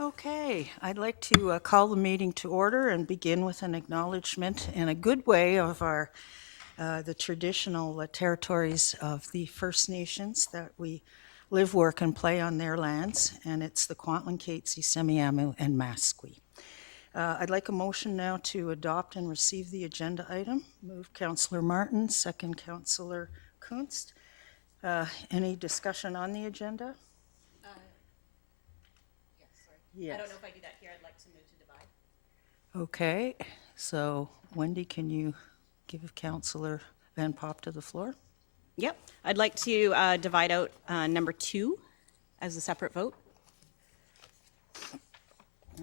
Okay, I'd like to call the meeting to order and begin with an acknowledgement in a good way of the traditional territories of the First Nations that we live, work, and play on their lands, and it's the Kwantlen, Katzie, Semiahmoo, and Masqui. I'd like a motion now to adopt and receive the agenda item. Move Councillor Martin, second Councillor Kunst. Any discussion on the agenda? Yes. I don't know if I do that here. I'd like to move to divide. Okay, so Wendy, can you give Councillor Van Pop to the floor? Yep. I'd like to divide out number 2 as a separate vote.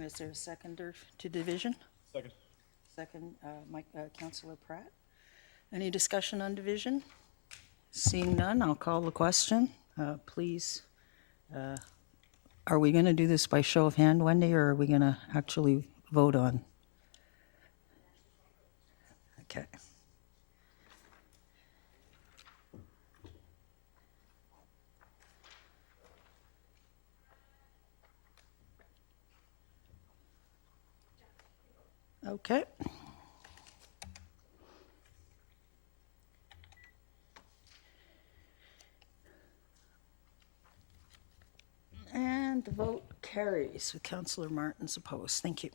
Is there a seconder to division? Second. Second, Councillor Pratt. Any discussion on division? Seeing none, I'll call the question. Please, are we going to do this by show of hand, Wendy, or are we going to actually vote on? Okay. Okay. And the vote carries with Councillor Martin's opposed. Thank you.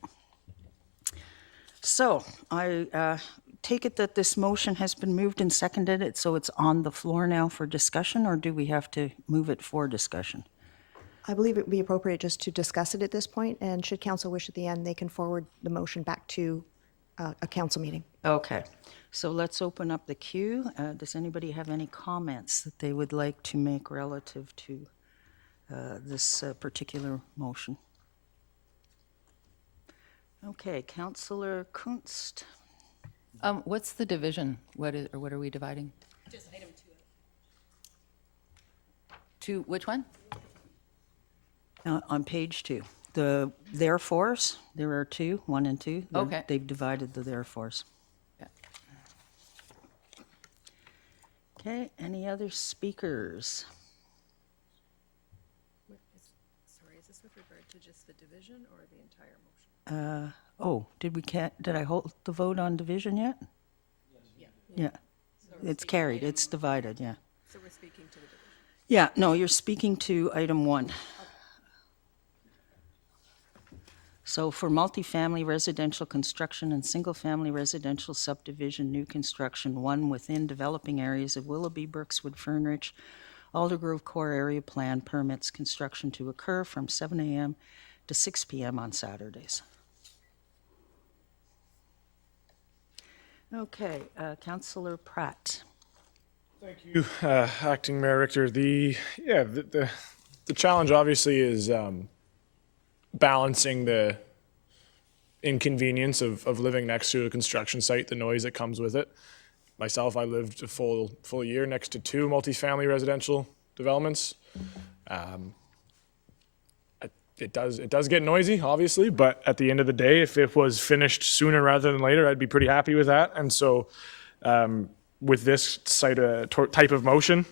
So I take it that this motion has been moved and seconded, so it's on the floor now for discussion, or do we have to move it for discussion? I believe it would be appropriate just to discuss it at this point, and should council wish at the end, they can forward the motion back to a council meeting. Okay, so let's open up the queue. Does anybody have any comments that they would like to make relative to this particular motion? Okay, Councillor Kunst. What's the division? What are we dividing? Just item 2. To which one? On page 2, the therefores, there are 2, 1 and 2. Okay. They've divided the therefores. Yeah. Okay, any other speakers? Sorry, is this with regard to just the division or the entire motion? Did I hold the vote on division yet? Yeah. It's carried, it's divided, yeah. So we're speaking to the division. Yeah, no, you're speaking to item 1. So for multifamily residential construction and single-family residential subdivision, new construction, 1 within developing areas of Willoughby, Brookswood, Fernridge, Aldergrove Core Area Plan permits construction to occur from 7 a.m. to 6 p.m. on Saturdays. Okay, Councillor Pratt. Thank you, Acting Mayor Richter. The challenge obviously is balancing the inconvenience of living next to a construction site, the noise that comes with it. Myself, I lived a full year next to 2 multifamily residential developments. It does get noisy, obviously, but at the end of the day, if it was finished sooner rather than later, I'd be pretty happy with that. And so, with this type of motion,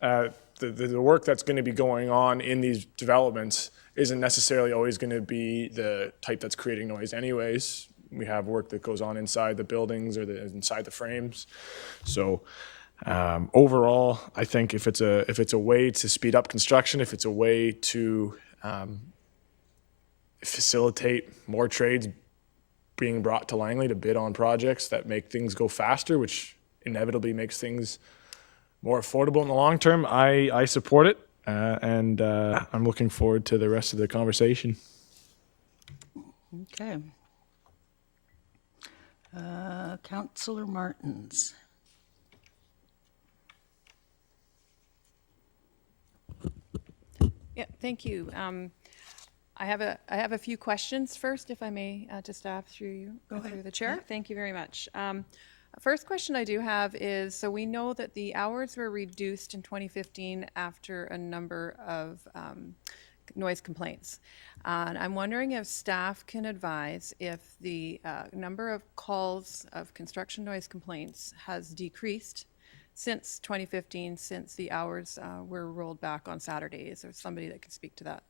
the work that's going to be going on in these developments isn't necessarily always going to be the type that's creating noise anyways. We have work that goes on inside the buildings or inside the frames. So overall, I think if it's a way to speed up construction, if it's a way to facilitate more trades being brought to Langley to bid on projects that make things go faster, which inevitably makes things more affordable in the long term, I support it. And I'm looking forward to the rest of the conversation. Okay. Councillor Martins. Yeah, thank you. I have a few questions first, if I may, to staff through the chair. Thank you very much. First question I do have is, so we know that the hours were reduced in 2015 after a number of noise complaints. And I'm wondering if staff can advise if the number of calls of construction noise complaints has decreased since 2015, since the hours were rolled back on Saturdays, or somebody that can speak to that.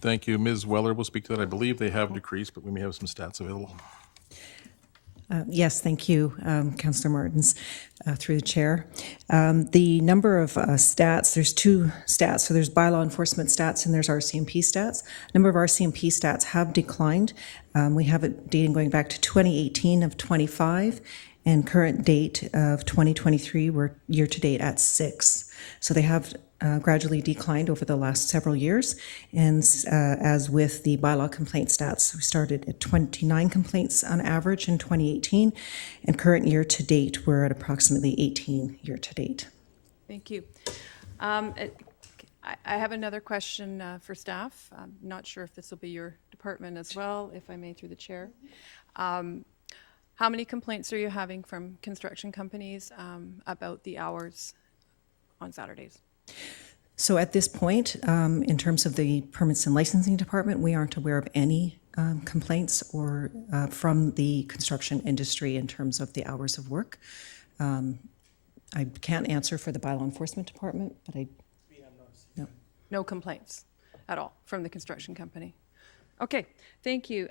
Thank you. Ms. Weller will speak to that. I believe they have decreased, but we may have some stats available. Yes, thank you, Councillor Martins, through the chair. The number of stats, there's two stats. So there's bylaw enforcement stats and there's RCMP stats. Number of RCMP stats have declined. We have it dating going back to 2018 of 25 and current date of 2023, we're year to date at 6. So they have gradually declined over the last several years. And as with the bylaw complaint stats, we started at 29 complaints on average in 2018, and current year to date, we're at approximately 18 year to date. Thank you. I have another question for staff. I'm not sure if this will be your department as well, if I may, through the chair. How many complaints are you having from construction companies about the hours on Saturdays? So at this point, in terms of the permits and licensing department, we aren't aware of any complaints or from the construction industry in terms of the hours of work. I can't answer for the bylaw enforcement department, but no. No complaints at all from the construction company? Okay, thank you.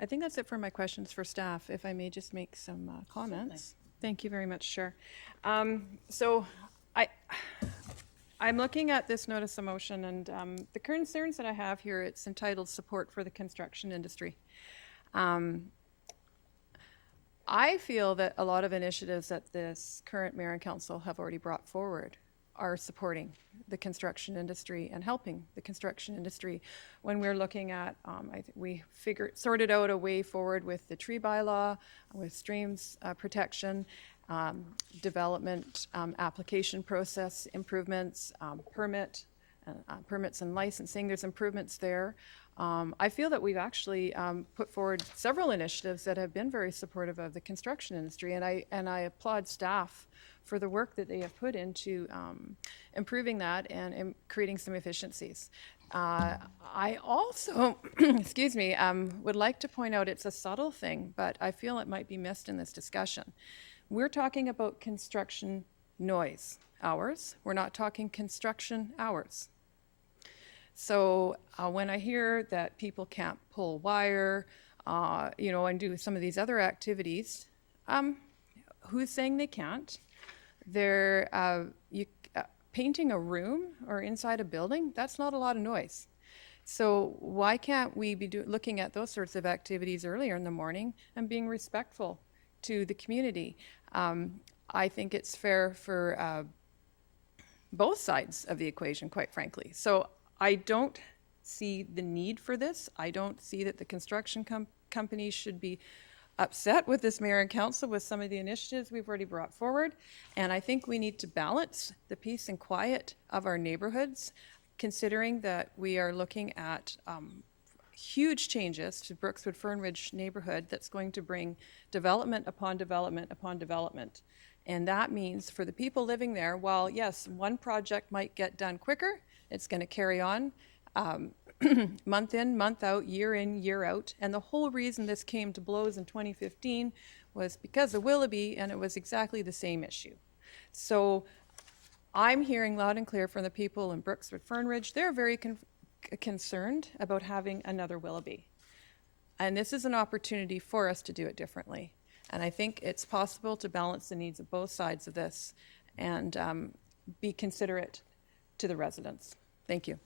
I think that's it for my questions for staff. If I may just make some comments. Thank you very much, Chair. So I'm looking at this notice of motion, and the concerns that I have here, it's entitled Support for the Construction Industry. I feel that a lot of initiatives that this current mayor and council have already brought forward are supporting the construction industry and helping the construction industry. When we're looking at, we sorted out a way forward with the tree bylaw, with streams protection, development, application process improvements, permits and licensing. There's improvements there. I feel that we've actually put forward several initiatives that have been very supportive of the construction industry, and I applaud staff for the work that they have put into improving that and creating some efficiencies. I also, excuse me, would like to point out it's a subtle thing, but I feel it might be missed in this discussion. We're talking about construction noise hours. We're not talking construction hours. So when I hear that people can't pull wire, and do some of these other activities, who's saying they can't? They're painting a room or inside a building, that's not a lot of noise. So why can't we be looking at those sorts of activities earlier in the morning and being respectful to the community? I think it's fair for both sides of the equation, quite frankly. So I don't see the need for this. I don't see that the construction companies should be upset with this mayor and council with some of the initiatives we've already brought forward. And I think we need to balance the peace and quiet of our neighborhoods, considering that we are looking at huge changes to Brookswood Fernridge neighborhood that's going to bring development upon development upon development. And that means for the people living there, while yes, one project might get done quicker, it's going to carry on month in, month out, year in, year out. And the whole reason this came to blows in 2015 was because of Willoughby, and it was exactly the same issue. So I'm hearing loud and clear from the people in Brookswood Fernridge, they're very concerned about having another Willoughby. And this is an opportunity for us to do it differently. And I think it's possible to balance the needs of both sides of this and be considerate to the residents. Thank you.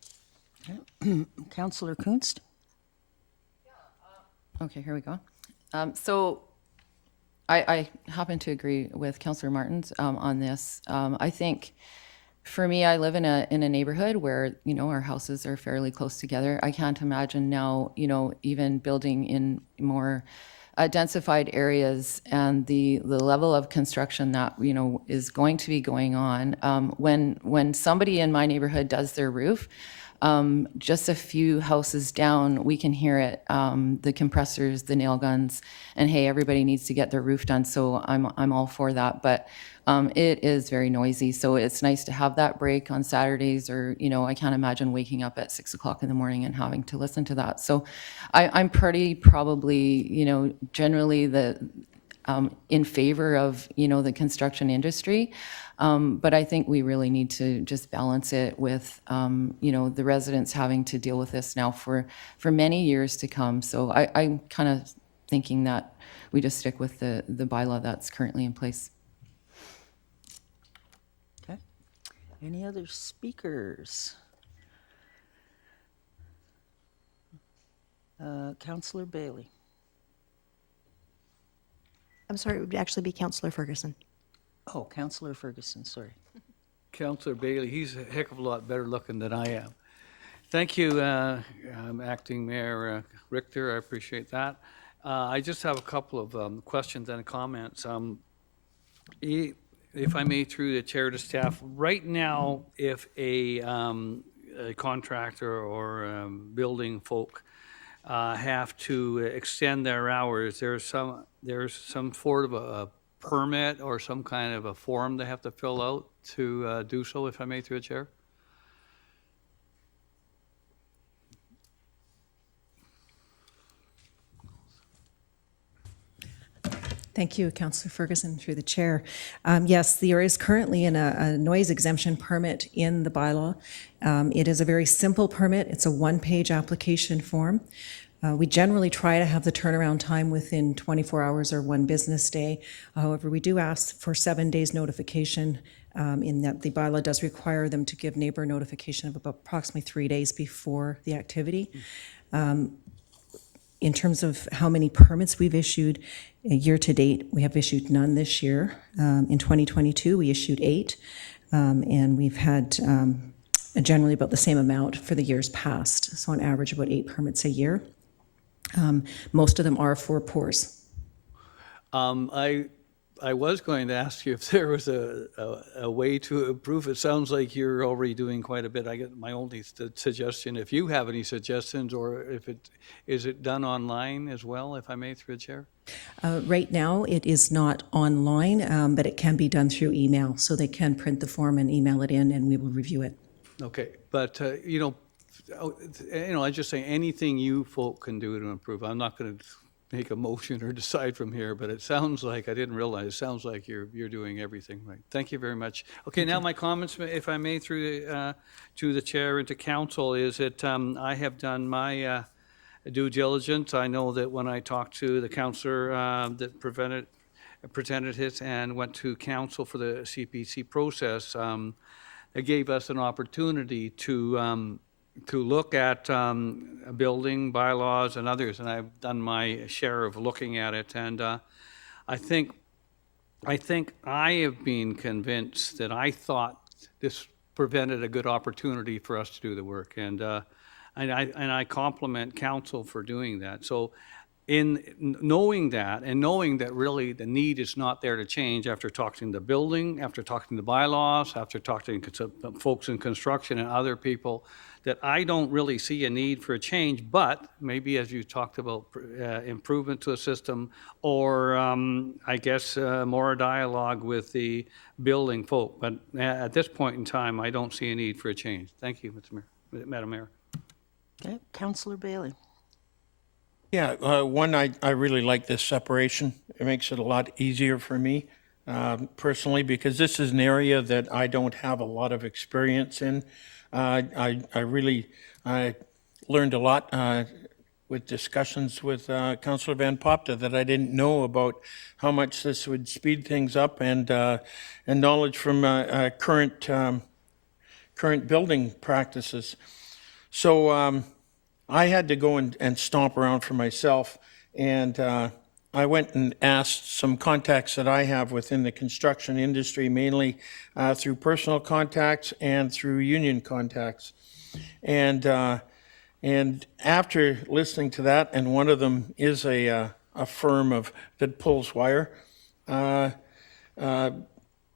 Councillor Kunst? Okay, here we go. So I happen to agree with Councillor Martins on this. I think for me, I live in a neighborhood where, our houses are fairly close together. I can't imagine now, even building in more densified areas and the level of construction that, is going to be going on. When somebody in my neighborhood does their roof, just a few houses down, we can hear it, the compressors, the nail guns, and hey, everybody needs to get their roof done. So I'm all for that, but it is very noisy. So it's nice to have that break on Saturdays, or I can't imagine waking up at 6 o'clock in the morning and having to listen to that. So I'm pretty probably, generally in favor of, the construction industry. But I think we really need to just balance it with, the residents having to deal with this now for many years to come. So I'm kind of thinking that we just stick with the bylaw that's currently in place. Okay. Any other speakers? Councillor Bailey. I'm sorry, it would actually be Councillor Ferguson. Oh, Councillor Ferguson, sorry. Councillor Bailey, he's a heck of a lot better looking than I am. Thank you, Acting Mayor Richter, I appreciate that. I just have a couple of questions and comments. If I may, through the chair to staff, right now, if a contractor or building folk have to extend their hours, there's some sort of a permit or some kind of a form they have to fill out to do so, if I may, through the chair? Thank you, Councillor Ferguson, through the chair. Yes, there is currently a noise exemption permit in the bylaw. It is a very simple permit. It's a one-page application form. We generally try to have the turnaround time within 24 hours or one business day. However, we do ask for 7 days notification in that the bylaw does require them to give neighbor notification of about approximately 3 days before the activity. In terms of how many permits we've issued, year to date, we have issued none this year. In 2022, we issued 8, and we've had generally about the same amount for the years past. So on average, about 8 permits a year. Most of them are for pours. I was going to ask you if there was a way to improve. It sounds like you're already doing quite a bit. I get my only suggestion, if you have any suggestions, or is it done online as well, if I may, through the chair? Right now, it is not online, but it can be done through email. So they can print the form and email it in, and we will review it. Okay, but I just say anything you folk can do to improve. I'm not going to make a motion or decide from here, but it sounds like, I didn't realize, it sounds like you're doing everything right. Thank you very much. Okay, now my comments, if I may, through to the chair and to council, is that I have done my due diligence. I know that when I talked to the councillor that presented it and went to council for the CPC process, it gave us an opportunity to look at building bylaws and others, and I've done my share of looking at it, and I think I have been convinced that I thought this presented a good opportunity for us to do the work, and I compliment council for doing that. So in knowing that, and knowing that really the need is not there to change, after talking to the building, after talking to the bylaws, after talking to folks in construction and other people, that I don't really see a need for a change, but maybe as you talked about improvement to a system, or I guess more dialogue with the building folk. But at this point in time, I don't see a need for a change. Thank you, Madam Mayor. Okay, Councillor Bailey. Yeah, I really like this separation. It makes it a lot easier for me personally, because this is an area that I don't have a lot of experience in. I really learned a lot with discussions with Councillor Van Popta that I didn't know about how much this would speed things up, and knowledge from current building practices. So I had to go and stomp around for myself, and I went and asked some contacts that I have within the construction industry, mainly through personal contacts and through union contacts. And after listening to that, and one of them is a firm that pulls wire,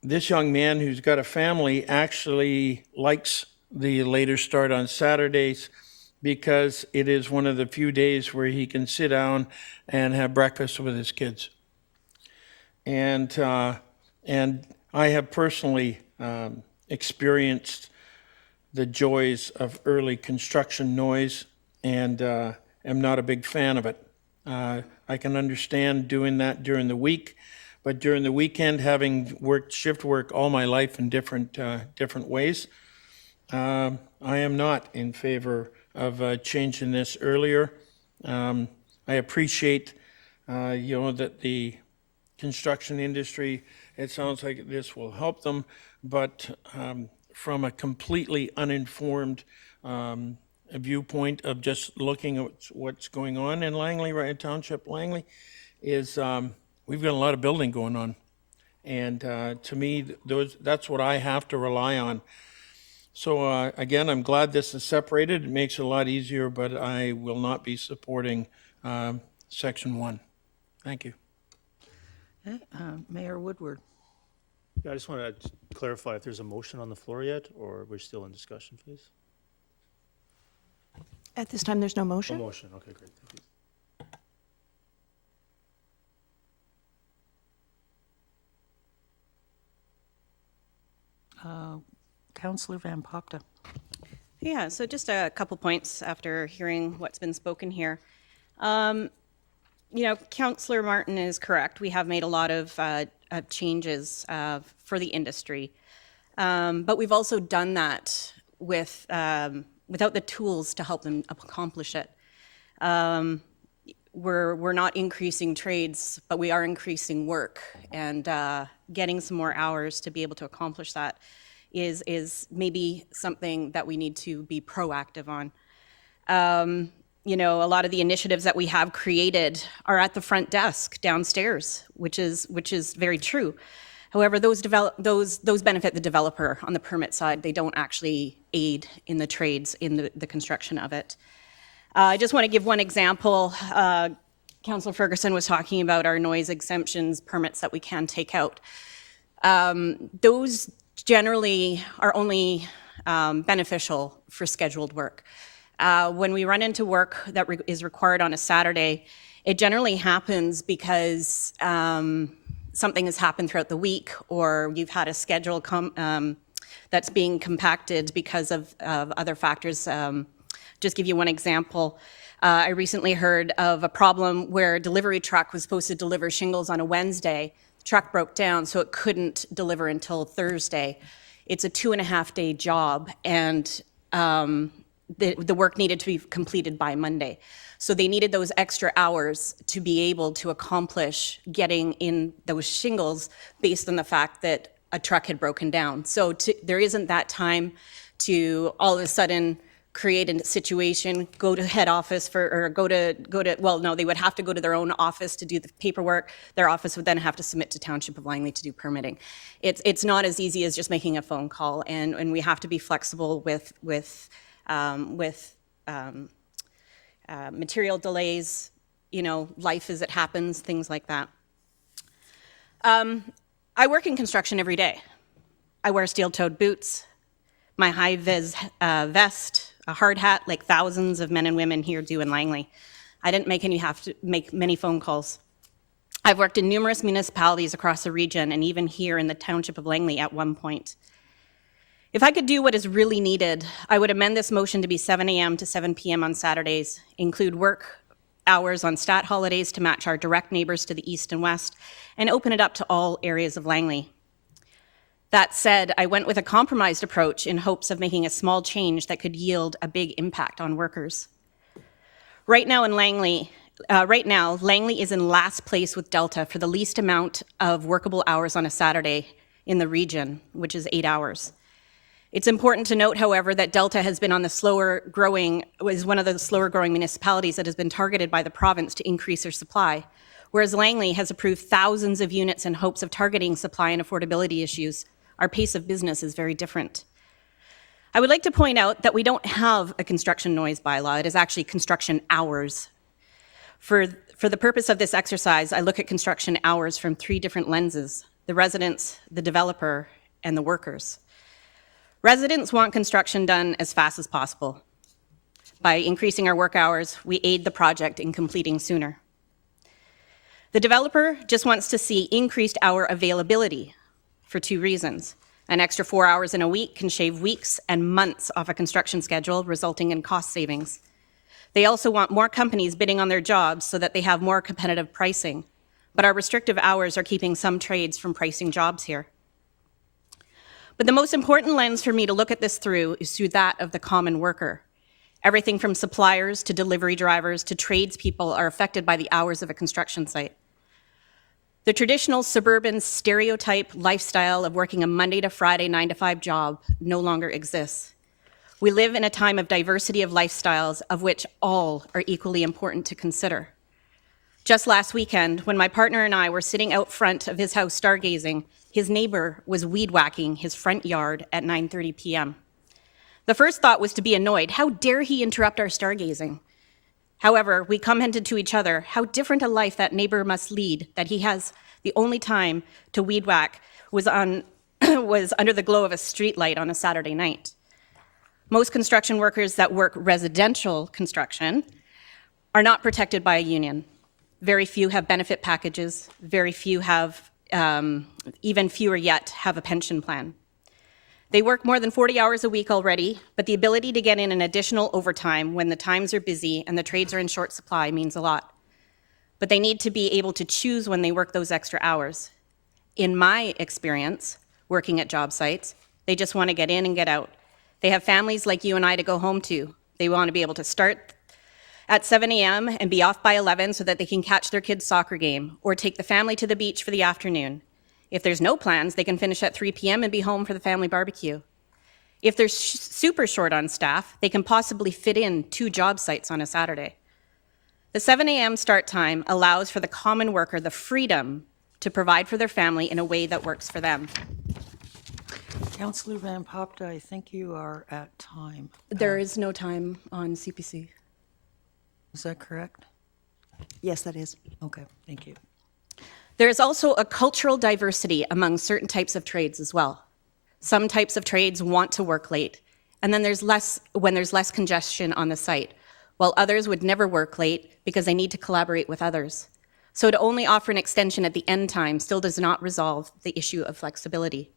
this young man who's got a family actually likes the later start on Saturdays, because it is one of the few days where he can sit down and have breakfast with his kids. And I have personally experienced the joys of early construction noise, and am not a big fan of it. I can understand doing that during the week, but during the weekend, having worked shift work all my life in different ways, I am not in favor of changing this earlier. I appreciate, that the construction industry, it sounds like this will help them, but from a completely uninformed a viewpoint of just looking at what's going on in Langley, right, Township Langley, is we've got a lot of building going on. And to me, that's what I have to rely on. So again, I'm glad this is separated. It makes it a lot easier, but I will not be supporting Section 1. Thank you. Okay, Mayor Woodward. Yeah, I just want to clarify if there's a motion on the floor yet, or we're still in discussion, please? At this time, there's no No motion. motion, okay, great, thank you. Councillor Van Popta. Yeah, so just a couple points after hearing what's been spoken here. Councillor Martin is correct. We have made a lot of changes for the industry. But we've also done that without the tools to help them accomplish it. We're not increasing trades, but we are increasing work, and getting some more hours to be able to accomplish that is maybe something that we need to be proactive on. A lot of the initiatives that we have created are at the front desk downstairs, which is very true. However, those benefit the developer on the permit side. They don't actually aid in the trades in the construction of it. I just want to give one example. Councillor Ferguson was talking about our noise exemptions permits that we can take out. Those generally are only beneficial for scheduled work. When we run into work that is required on a Saturday, it generally happens because something has happened throughout the week, or you've had a schedule that's being compacted because of other factors. Just give you one example. I recently heard of a problem where a delivery truck was supposed to deliver shingles on a Wednesday. The truck broke down, so it couldn't deliver until Thursday. It's a 2.5-day job, and the work needed to be completed by Monday. So they needed those extra hours to be able to accomplish getting in those shingles based on the fact that a truck had broken down. So there isn't that time to all of a sudden create a situation, go to head office they would have to go to their own office to do the paperwork. Their office would then have to submit to Township of Langley to do permitting. It's not as easy as just making a phone call, and we have to be flexible with material delays, life as it happens, things like that. I work in construction every day. I wear steel-toed boots, my high-vis vest, a hard hat like thousands of men and women here do in Langley. I didn't have to make many phone calls. I've worked in numerous municipalities across the region, and even here in the Township of Langley at one point. If I could do what is really needed, I would amend this motion to be 7 a.m. to 7 p.m. on Saturdays, include work hours on stat holidays to match our direct neighbors to the east and west, and open it up to all areas of Langley. That said, I went with a compromised approach in hopes of making a small change that could yield a big impact on workers. Right now, Langley is in last place with Delta for the least amount of workable hours on a Saturday in the region, which is 8 hours. It's important to note, however, that Delta has been is one of the slower growing municipalities that has been targeted by the province to increase their supply, whereas Langley has approved thousands of units in hopes of targeting supply and affordability issues. Our pace of business is very different. I would like to point out that we don't have a construction noise bylaw. It is actually construction hours. For the purpose of this exercise, I look at construction hours from 3 different lenses: the residents, the developer, and the workers. Residents want construction done as fast as possible. By increasing our work hours, we aid the project in completing sooner. The developer just wants to see increased hour availability for 2 reasons. An extra 4 hours in a week can shave weeks and months off a construction schedule, resulting in cost savings. They also want more companies bidding on their jobs so that they have more competitive pricing. But our restrictive hours are keeping some trades from pricing jobs here. But the most important lens for me to look at this through is through that of the common worker. Everything from suppliers to delivery drivers to tradespeople are affected by the hours of a construction site. The traditional suburban stereotype lifestyle of working a Monday to Friday 9-to-5 job no longer exists. We live in a time of diversity of lifestyles, of which all are equally important to consider. Just last weekend, when my partner and I were sitting out front of his house stargazing, his neighbor was weed whacking his front yard at 9:30 p.m. The first thought was to be annoyed. How dare he interrupt our stargazing? However, we commented to each other how different a life that neighbor must lead, that he has the only time to weed whack was under the glow of a streetlight on a Saturday night. Most construction workers that work residential construction are not protected by a union. Very few have benefit packages. Very few have, even fewer yet, have a pension plan. They work more than 40 hours a week already, but the ability to get in an additional overtime when the times are busy and the trades are in short supply means a lot. But they need to be able to choose when they work those extra hours. In my experience, working at job sites, they just want to get in and get out. They have families like you and I to go home to. They want to be able to start at 7 a.m. and be off by 11 so that they can catch their kid's soccer game or take the family to the beach for the afternoon. If there's no plans, they can finish at 3 p.m. and be home for the family barbecue. If they're super short on staff, they can possibly fit in 2 job sites on a Saturday. The 7 a.m. start time allows for the common worker the freedom to provide for their family in a way that works for them. Councillor Van Popta, I think you are at time. There is no time on CPC. Is that correct? Yes, that is. Okay, thank you. There is also a cultural diversity among certain types of trades as well. Some types of trades want to work late, and then when there's less congestion on the site, while others would never work late because they need to collaborate with others. So to only offer an extension at the end time still does not resolve the issue of flexibility.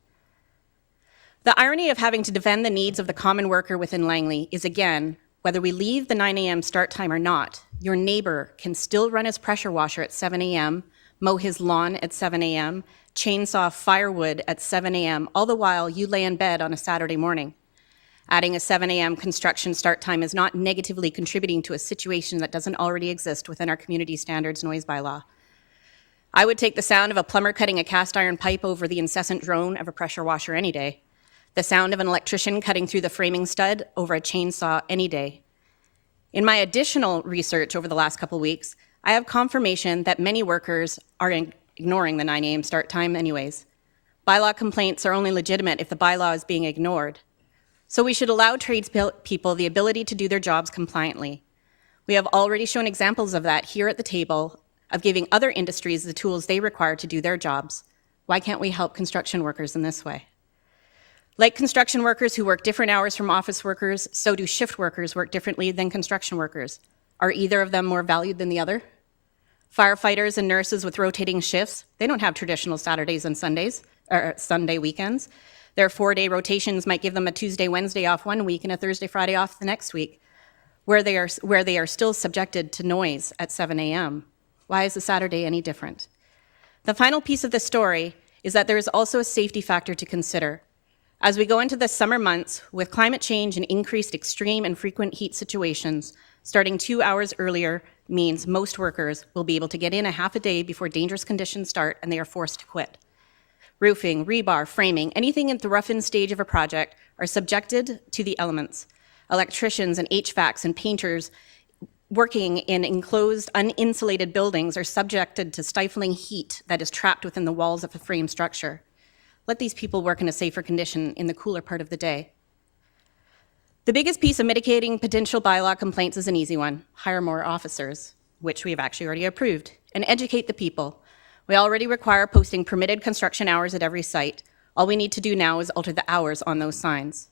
The irony of having to defend the needs of the common worker within Langley is, again, whether we leave the 9 a.m. start time or not, your neighbor can still run his pressure washer at 7 a.m., mow his lawn at 7 a.m., chainsaw firewood at 7 a.m., all the while you lay in bed on a Saturday morning. Adding a 7 a.m. construction start time is not negatively contributing to a situation that doesn't already exist within our community standards noise bylaw. I would take the sound of a plumber cutting a cast iron pipe over the incessant drone of a pressure washer any day. The sound of an electrician cutting through the framing stud over a chainsaw any day. In my additional research over the last couple weeks, I have confirmation that many workers are ignoring the 9 a.m. start time anyways. Bylaw complaints are only legitimate if the bylaw is being ignored. So we should allow tradespeople the ability to do their jobs compliantly. We have already shown examples of that here at the table, of giving other industries the tools they require to do their jobs. Why can't we help construction workers in this way? Like construction workers who work different hours from office workers, so do shift workers work differently than construction workers. Are either of them more valued than the other? Firefighters and nurses with rotating shifts, they don't have traditional Saturdays and Sundays, or Sunday weekends. Their 4-day rotations might give them a Tuesday, Wednesday off one week and a Thursday, Friday off the next week, where they are still subjected to noise at 7 a.m. Why is the Saturday any different? The final piece of the story is that there is also a safety factor to consider. As we go into the summer months, with climate change and increased extreme and frequent heat situations, starting 2 hours earlier means most workers will be able to get in a half a day before dangerous conditions start and they are forced to quit. Roofing, rebar, framing, anything at the rough-in stage of a project are subjected to the elements. Electricians and HVACs and painters working in enclosed, uninsulated buildings are subjected to stifling heat that is trapped within the walls of a frame structure. Let these people work in a safer condition in the cooler part of the day. The biggest piece of mitigating potential bylaw complaints is an easy one: hire more officers, which we have actually already approved, and educate the people. We already require posting permitted construction hours at every site. All we need to do now is alter the hours on those signs.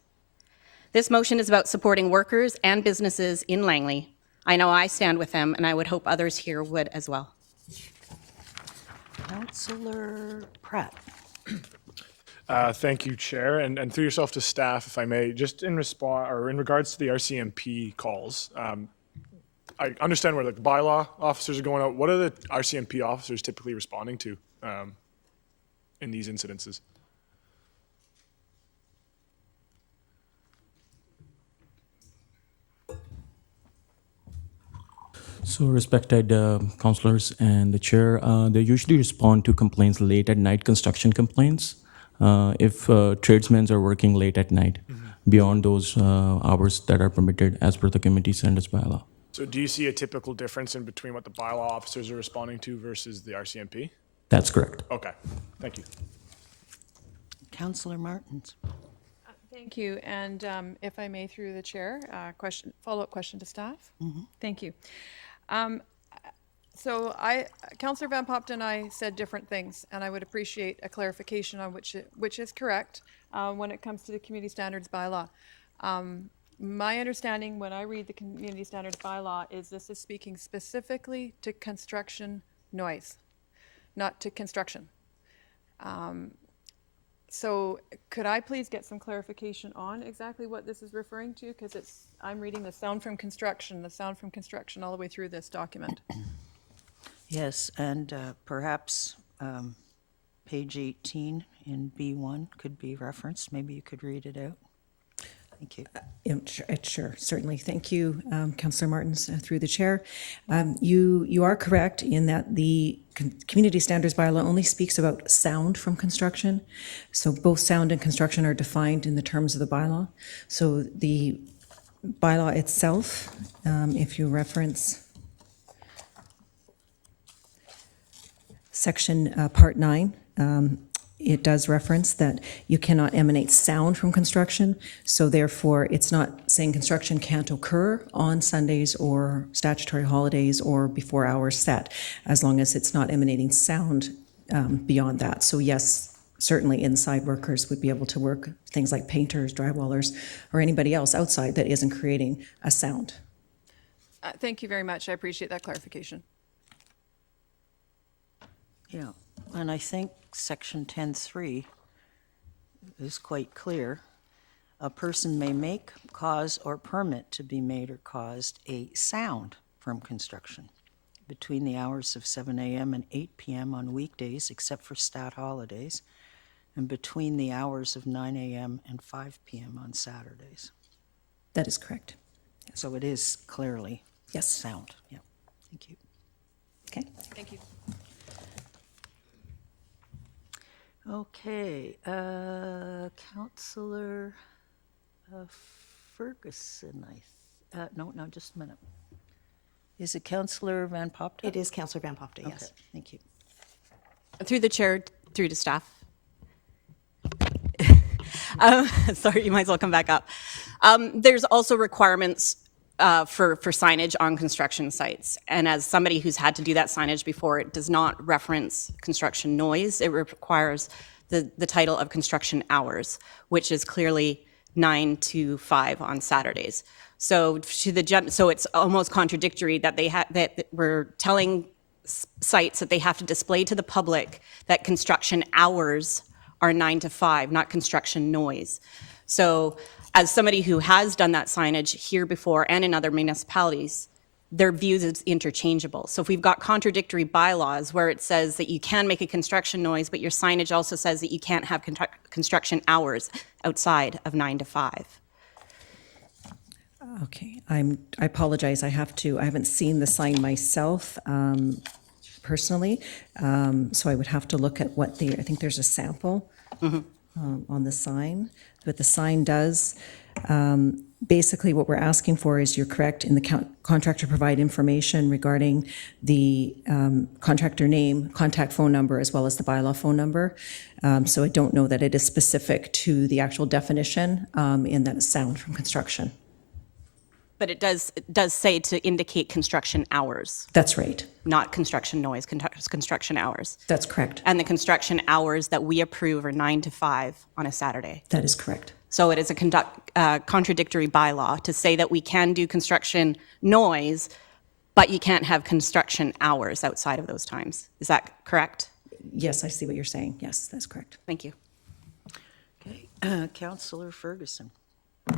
This motion is about supporting workers and businesses in Langley. I know I stand with them, and I would hope others here would as well. Councillor Pratt. Thank you, Chair, and through yourself to staff, if I may, just in regards to the RCMP calls. I understand where the bylaw officers are going out. What are the RCMP officers typically responding to in these incidences? So, respected councillors and the chair, they usually respond to complaints late at night, construction complaints, if tradesmen are working late at night, beyond those hours that are permitted as per the community standards bylaw. So do you see a typical difference in between what the bylaw officers are responding to versus the RCMP? That's correct. Okay, thank you. Councillor Martins. Thank you. And if I may, through the chair, follow-up question to staff. Thank you. So Councillor Van Popt and I said different things, and I would appreciate a clarification on which is correct when it comes to the community standards bylaw. My understanding when I read the community standards bylaw is this is speaking specifically to construction noise, not to construction. So could I please get some clarification on exactly what this is referring to? Because I'm reading the sound from construction all the way through this document. Yes, and perhaps page 18 in B1 could be referenced. Maybe you could read it out. Thank you. Sure, certainly. Thank you, Councillor Martins, through the chair. You are correct in that the community standards bylaw only speaks about sound from construction. So both sound and construction are defined in the terms of the bylaw. So the bylaw itself, if you reference section part 9, it does reference that you cannot emanate sound from construction. So therefore, it's not saying construction can't occur on Sundays or statutory holidays or before hours set, as long as it's not emanating sound beyond that. So yes, certainly inside workers would be able to work, things like painters, drywallers, or anybody else outside that isn't creating a sound. Thank you very much. I appreciate that clarification. Yeah, and I think section 10.3 is quite clear. A person may make, cause, or permit to be made or caused a sound from construction between the hours of 7 a.m. and 8 p.m. on weekdays, except for stat holidays, and between the hours of 9 a.m. and 5 p.m. on Saturdays. That is correct. So it is clearly Yes. sound. Yeah, thank you. Okay. Thank you. Okay, Councillor Ferguson, no, just a minute. Is it Councillor Van Popta? It is Councillor Van Popta, yes. Okay, thank you. Through the chair, through to staff. Sorry, you might as well come back up. There's also requirements for signage on construction sites. And as somebody who's had to do that signage before, it does not reference construction noise. It requires the title of construction hours, which is clearly 9 to 5 on Saturdays. So so it's almost contradictory that that we're telling sites that they have to display to the public that construction hours are 9 to 5, not construction noise. So as somebody who has done that signage here before and in other municipalities, their views is interchangeable. So if we've got contradictory bylaws where it says that you can make a construction noise, but your signage also says that you can't have construction hours outside of 9 to 5. Okay, I apologize. I haven't seen the sign myself personally, so I would have to look at I think there's a sample on the sign, but the sign does, basically what we're asking for is, you're correct, in the contractor provide information regarding the contractor name, contact phone number, as well as the bylaw phone number. So I don't know that it is specific to the actual definition in that sound from construction. But it does say to indicate construction hours, That's right. not construction noise, construction hours. That's correct. And the construction hours that we approve are 9 to 5 on a Saturday. That is correct. So it is a contradictory bylaw to say that we can do construction noise, but you can't have construction hours outside of those times. Is that correct? Yes, I see what you're saying. Yes, that's correct. Thank you. Okay, Councillor Ferguson.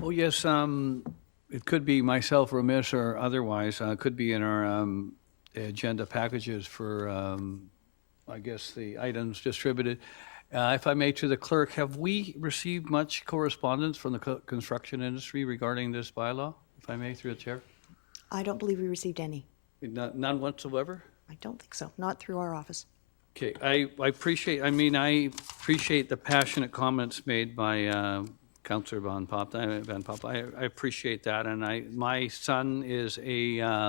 Oh, yes, it could be myself remiss or otherwise, could be in our agenda packages for, I guess, the items distributed. If I may, to the clerk, have we received much correspondence from the construction industry regarding this bylaw, if I may, through the chair? I don't believe we received any. None whatsoever? I don't think so, not through our office. Okay, I appreciate, I appreciate the passionate comments made by Councillor Van Pop. I appreciate that, and my son is a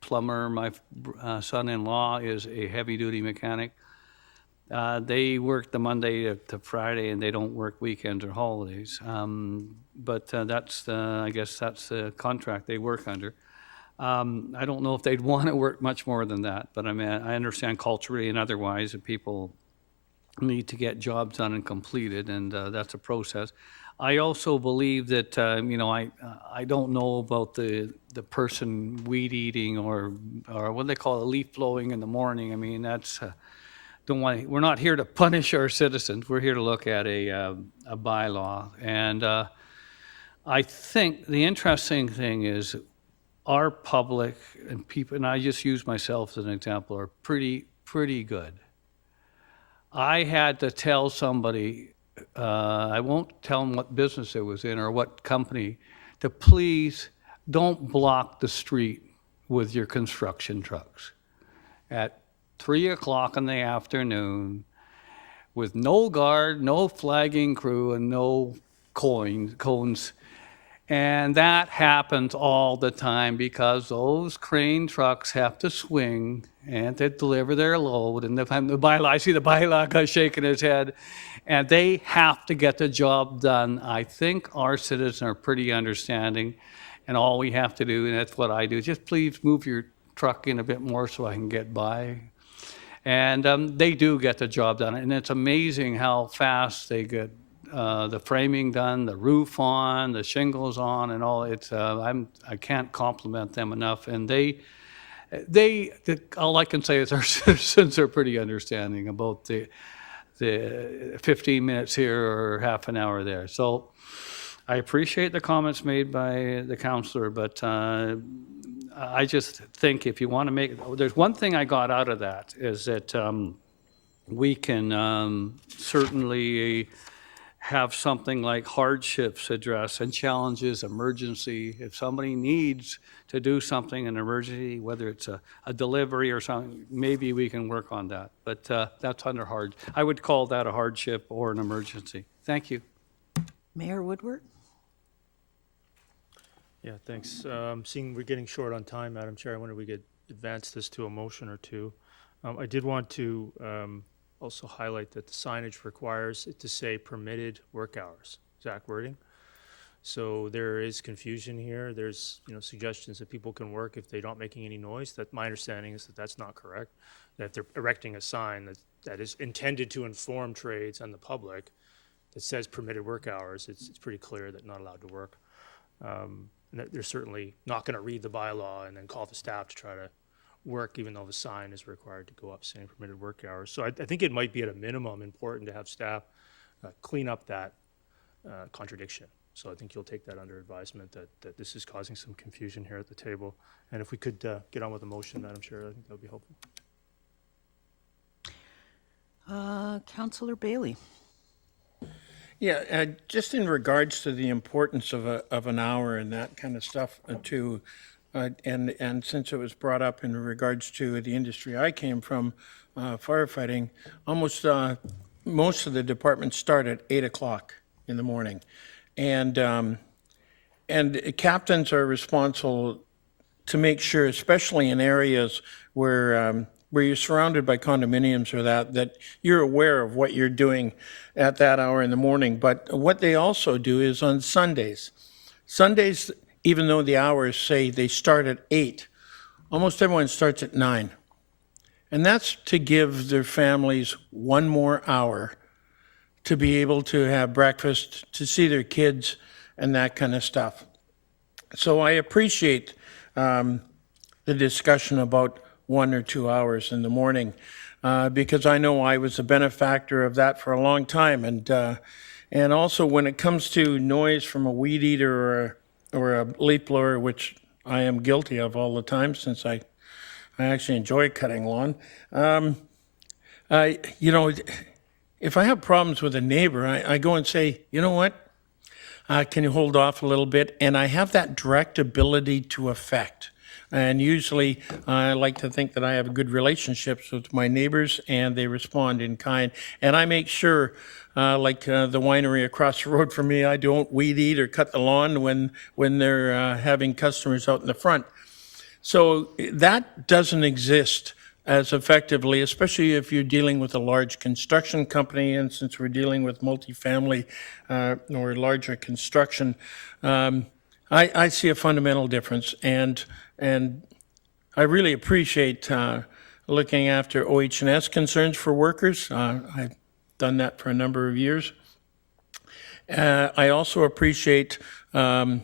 plumber. My son-in-law is a heavy-duty mechanic. They work the Monday to Friday, and they don't work weekends or holidays. But I guess that's the contract they work under. I don't know if they'd want to work much more than that, but I mean, I understand culturally and otherwise that people need to get jobs done and completed, and that's a process. I also believe that, I don't know about the person weed eating or what they call it, leaf blowing in the morning. I mean, that's, we're not here to punish our citizens. We're here to look at a bylaw. And I think the interesting thing is our public and people, and I just use myself as an example, are pretty good. I had to tell somebody, I won't tell them what business it was in or what company, to please don't block the street with your construction trucks at 3 o'clock in the afternoon with no guard, no flagging crew, and no cones. And that happens all the time because those crane trucks have to swing and to deliver their load. And I see the bylaw guy shaking his head, and they have to get the job done. I think our citizens are pretty understanding, and all we have to do, and that's what I do, just please move your truck in a bit more so I can get by. And they do get the job done, and it's amazing how fast they get the framing done, the roof on, the shingles on, and all. It's I can't compliment them enough. And all I can say is our citizens are pretty understanding about the 15 minutes here or half an hour there. So I appreciate the comments made by the councillor, but I just think if you want to make, there's one thing I got out of that is that we can certainly have something like hardships addressed and challenges, emergency. If somebody needs to do something in emergency, whether it's a delivery or something, maybe we can work on that. But that's under I would call that a hardship or an emergency. Thank you. Mayor Woodward? Yeah, thanks. Seeing we're getting short on time, Madam Chair, I wonder if we could advance this to a motion or two. I did want to also highlight that the signage requires it to say permitted work hours, exact wording. So there is confusion here. There's suggestions that people can work if they're not making any noise. That my understanding is that that's not correct. That if they're erecting a sign that is intended to inform trades and the public that says permitted work hours, it's pretty clear that not allowed to work. And that they're certainly not going to read the bylaw and then call the staff to try to work, even though the sign is required to go up saying permitted work hours. So I think it might be at a minimum important to have staff clean up that contradiction. So I think you'll take that under advisement that this is causing some confusion here at the table. And if we could get on with the motion, Madam Chair, I think that would be helpful. Councillor Bailey. Yeah, just in regards to the importance of an hour and that kind of stuff too, and since it was brought up in regards to the industry I came from, firefighting, almost most of the departments start at 8 o'clock in the morning, and captains are responsible to make sure, especially in areas where you're surrounded by condominiums or that you're aware of what you're doing at that hour in the morning. But what they also do is on Sundays, even though the hours say they start at 8, almost everyone starts at 9. And that's to give their families one more hour to be able to have breakfast, to see their kids, and that kind of stuff. So I appreciate the discussion about 1 or 2 hours in the morning, because I know I was a benefactor of that for a long time. And also when it comes to noise from a weed eater or or a leaf blower, which I am guilty of all the time since I actually enjoy cutting lawn. You know, if I have problems with a neighbor, I go and say, you know what? Can you hold off a little bit? And I have that direct ability to affect. And usually I like to think that I have good relationships with my neighbors and they respond in kind. And I make sure, the winery across the road from me, I don't weed eat or cut the lawn when they're having customers out in the front. So that doesn't exist as effectively, especially if you're dealing with a large construction company. And since we're dealing with multifamily or larger construction, I see a fundamental difference. And I really appreciate looking after OH&S concerns for workers. I've done that for a number of years. I also appreciate listening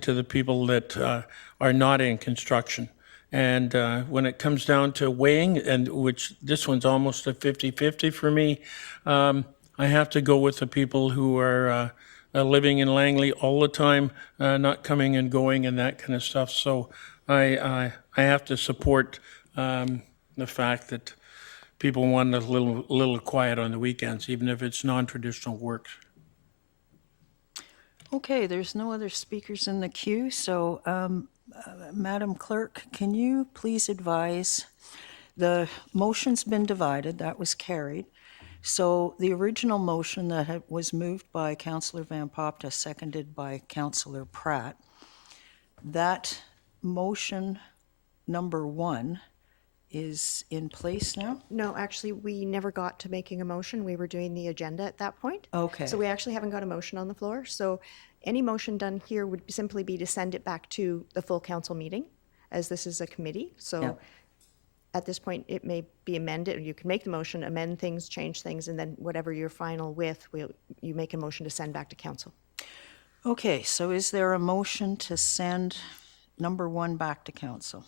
to the people that are not in construction. And when it comes down to weighing, and which this one's almost a 50-50 for me, I have to go with the people who are living in Langley all the time, not coming and going and that kind of stuff. So I have to support the fact that people want a little quiet on the weekends, even if it's non-traditional work. Okay, there's no other speakers in the queue, so Madam Clerk, can you please advise, the motion's been divided, that was carried. So the original motion that was moved by Councillor Van Popta, seconded by Councillor Pratt, that motion number 1 is in place now? No, actually, we never got to making a motion. We were doing the agenda at that point. Okay. So we actually haven't got a motion on the floor. So any motion done here would simply be to send it back to the full council meeting, as this is a committee. So Yeah. at this point, it may be amended. You can make the motion, amend things, change things, and then whatever you're final with, you make a motion to send back to council. Okay, so is there a motion to send number 1 back to council?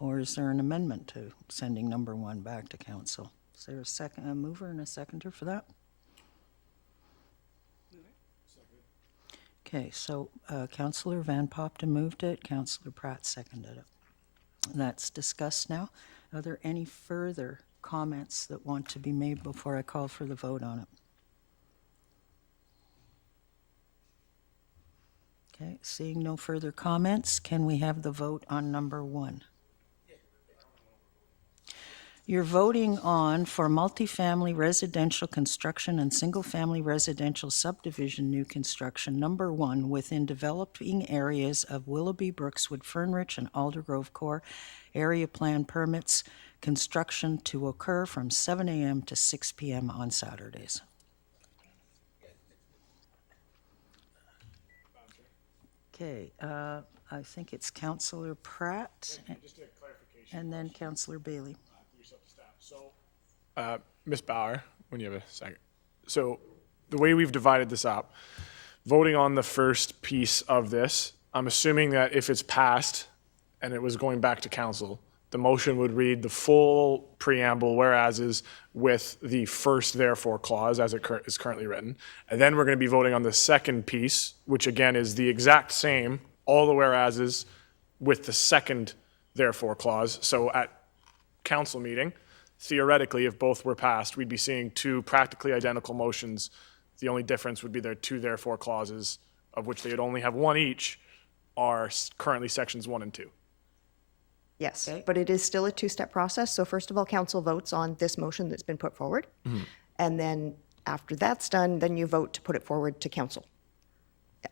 Or is there an amendment to sending number 1 back to council? Is there a mover and a seconder for that? Okay, so Councillor Van Popta moved it, Councillor Pratt seconded it. That's discussed now. Are there any further comments that want to be made before I call for the vote on it? Okay, seeing no further comments, can we have the vote on number 1? You're voting on for multifamily residential construction and single-family residential subdivision new construction, number 1, within developing areas of Willoughby, Brookswood, Fernrich, and Aldergrove Core area plan permits, construction to occur from 7 a.m. to 6 p.m. on Saturdays. Okay, I think it's Councillor Pratt and then Councillor Bailey. Ms. Bauer, when you have a second. So the way we've divided this up, voting on the first piece of this, I'm assuming that if it's passed and it was going back to council, the motion would read the full preamble, whereas is with the first therefore clause as it is currently written. And then we're going to be voting on the second piece, which again is the exact same, all the whereases with the second therefore clause. So at council meeting, theoretically, if both were passed, we'd be seeing 2 practically identical motions. The only difference would be their 2 therefore clauses, of which they would only have 1 each, are currently sections 1 and 2. Yes, Okay. but it is still a 2-step process. So first of all, council votes on this motion that's been put forward. And then after that's done, then you vote to put it forward to council.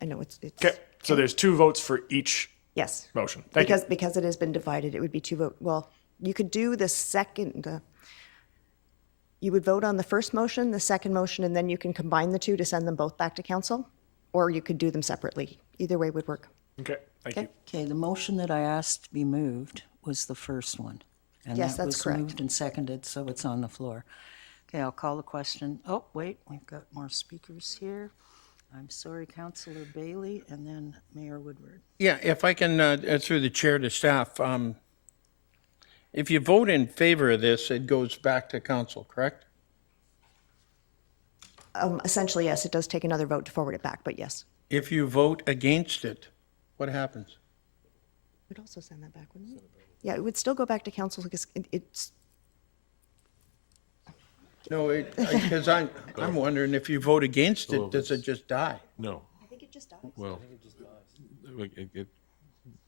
I know it's Okay, so there's 2 votes for each yes. motion. Thank you. Because it has been divided, it would be 2 vote. Well, you could do the second, you would vote on the first motion, the second motion, and then you can combine the 2 to send them both back to council, or you could do them separately. Either way would work. Okay, thank you. Okay, the motion that I asked to be moved was the first one. And Yes, that that's was correct. moved and seconded, so it's on the floor. Okay, I'll call the question. Oh, wait, we've got more speakers here. I'm sorry, Councillor Bailey, and then Mayor Woodward. Yeah, if I can, through the chair to staff, if you vote in favor of this, it goes back to council, correct? Essentially, yes, it does take another vote to forward it back, but yes. If you vote against it, what happens? We'd also send that back, wouldn't it? Yeah, it would still go back to council because it's, No, because I'm wondering if you vote against So it, does it just die? No. I think it just dies. Well,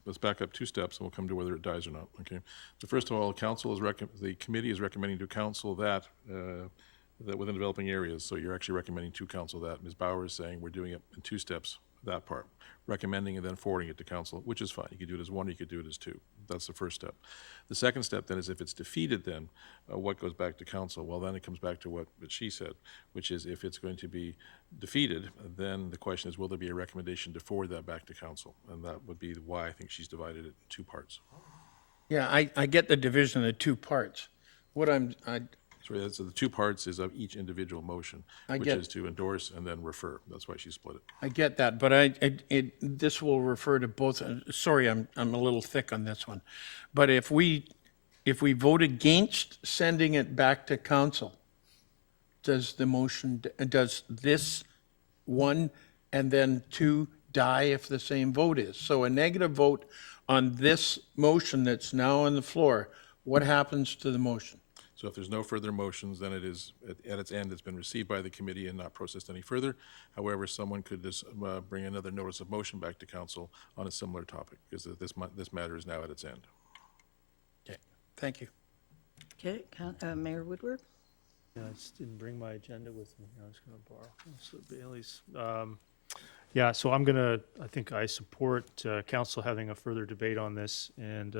let's back up 2 steps, and we'll come to whether it dies or not, okay? So first of all, the committee is recommending to council that within developing areas, so you're actually recommending to council that. Ms. Bauer is saying we're doing it in 2 steps, that part. Recommending and then forwarding it to council, which is fine. You could do it as 1, or you could do it as 2. That's the first step. The second step then is if it's defeated then, what goes back to council? Well, then it comes back to what she said, which is if it's going to be defeated, then the question is, will there be a recommendation to forward that back to council? And that would be why I think she's divided it in 2 parts. Yeah, I get the division of 2 parts. What So the 2 parts is of each individual motion, which get- is to endorse and then refer. That's why she split it. I get that, but this will refer to both, sorry, I'm a little thick on this one. But if we vote against sending it back to council, does this 1 and then 2 die if the same vote is? So a negative vote on this motion that's now on the floor, what happens to the motion? So if there's no further motions, then it is, at its end, it's been received by the committee and not processed any further. However, someone could just bring another notice of motion back to council on a similar topic, because this matter is now at its end. Okay, thank you. Okay, Mayor Woodward? Yeah, I just didn't bring my agenda with me. I was going to borrow Councilor Bailey's. Yeah, so I think I support council having a further debate on this and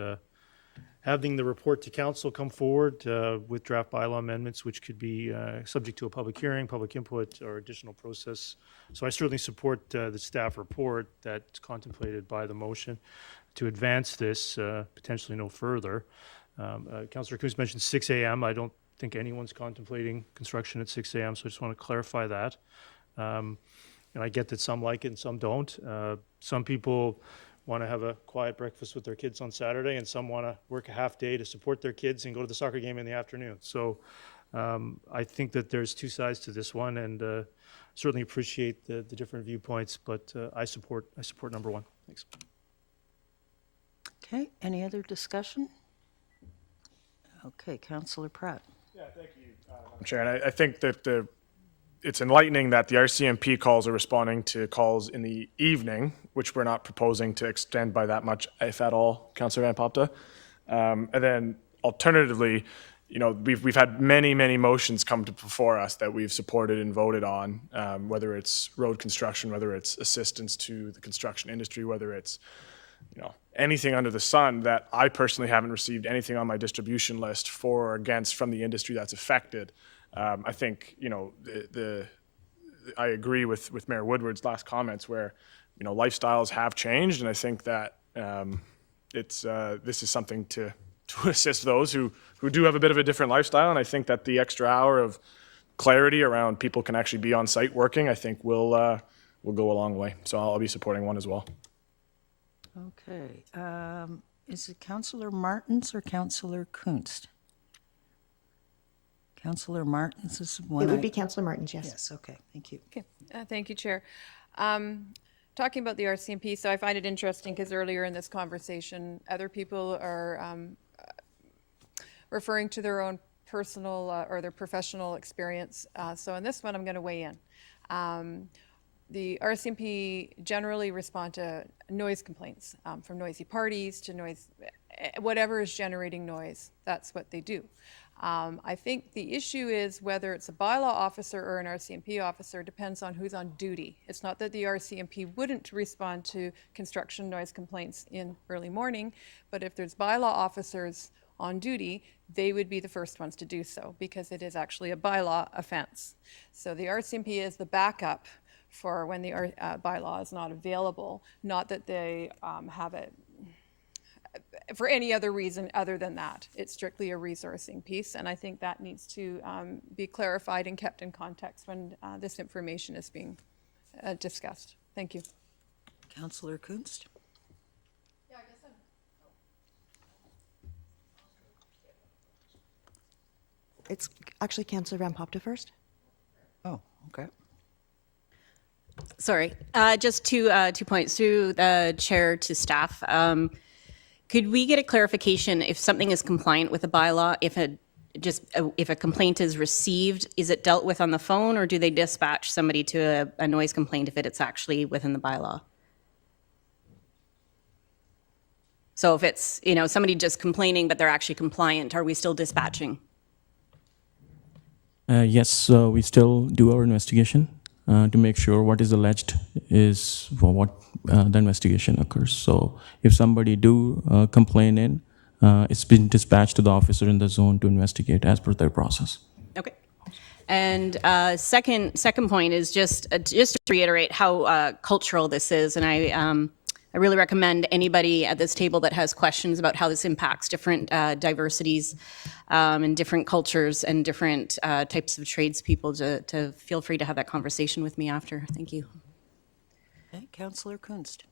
having the report to council come forward with draft bylaw amendments, which could be subject to a public hearing, public input, or additional process. So I certainly support the staff report that's contemplated by the motion to advance this potentially no further. Councillor Coons mentioned 6 a.m. I don't think anyone's contemplating construction at 6 a.m., so I just want to clarify that. And I get that some like it and some don't. Some people want to have a quiet breakfast with their kids on Saturday, and some want to work a half day to support their kids and go to the soccer game in the afternoon. So I think that there's 2 sides to this one, and certainly appreciate the different viewpoints, but I support number 1. Thanks. Okay, any other discussion? Okay, Councillor Pratt. Yeah, thank you, Madam Chair. And I think that it's enlightening that the RCMP calls are responding to calls in the evening, which we're not proposing to extend by that much, if at all, Councillor Van Popta. And then alternatively, we've had many motions come before us that we've supported and voted on, whether it's road construction, whether it's assistance to the construction industry, whether it's anything under the sun, that I personally haven't received anything on my distribution list for or against from the industry that's affected. I think, I agree with Mayor Woodward's last comments where, lifestyles have changed. And I think that this is something to assist those who do have a bit of a different lifestyle. And I think that the extra hour of clarity around people can actually be on site working, I think will go a long way. So I'll be supporting 1 as well. Okay, is it Councillor Martins or Councillor Kunst? Councillor Martins is one. It would be Councillor Martins, yes. Yes, okay, thank you. Okay, thank you, Chair. Talking about the RCMP, so I find it interesting because earlier in this conversation, other people are referring to their own personal or their professional experience. So in this one, I'm going to weigh in. The RCMP generally respond to noise complaints from noisy parties to noise, whatever is generating noise, that's what they do. I think the issue is whether it's a bylaw officer or an RCMP officer depends on who's on duty. It's not that the RCMP wouldn't respond to construction noise complaints in early morning, but if there's bylaw officers on duty, they would be the first ones to do so because it is actually a bylaw offense. So the RCMP is the backup for when the bylaw is not available, not that they have it for any other reason other than that. It's strictly a resourcing piece, and I think that needs to be clarified and kept in context when this information is being discussed. Thank you. Councillor Kunst? It's actually Councillor Van Popta first. Oh, okay. Sorry, just two points through the chair to staff. Could we get a clarification if something is compliant with the bylaw, if a complaint is received, is it dealt with on the phone, or do they dispatch somebody to a noise complaint if it's actually within the bylaw? So if it's, somebody just complaining, but they're actually compliant, are we still dispatching? Yes, we still do our investigation to make sure what is alleged is for what the investigation occurs. So if somebody do complain in, it's been dispatched to the officer in the zone to investigate as per their process. Okay. And second point is just to reiterate how cultural this is, and I really recommend anybody at this table that has questions about how this impacts different diversities and different cultures and different types of tradespeople to feel free to have that conversation with me after. Thank you. Okay, Councillor Kunst.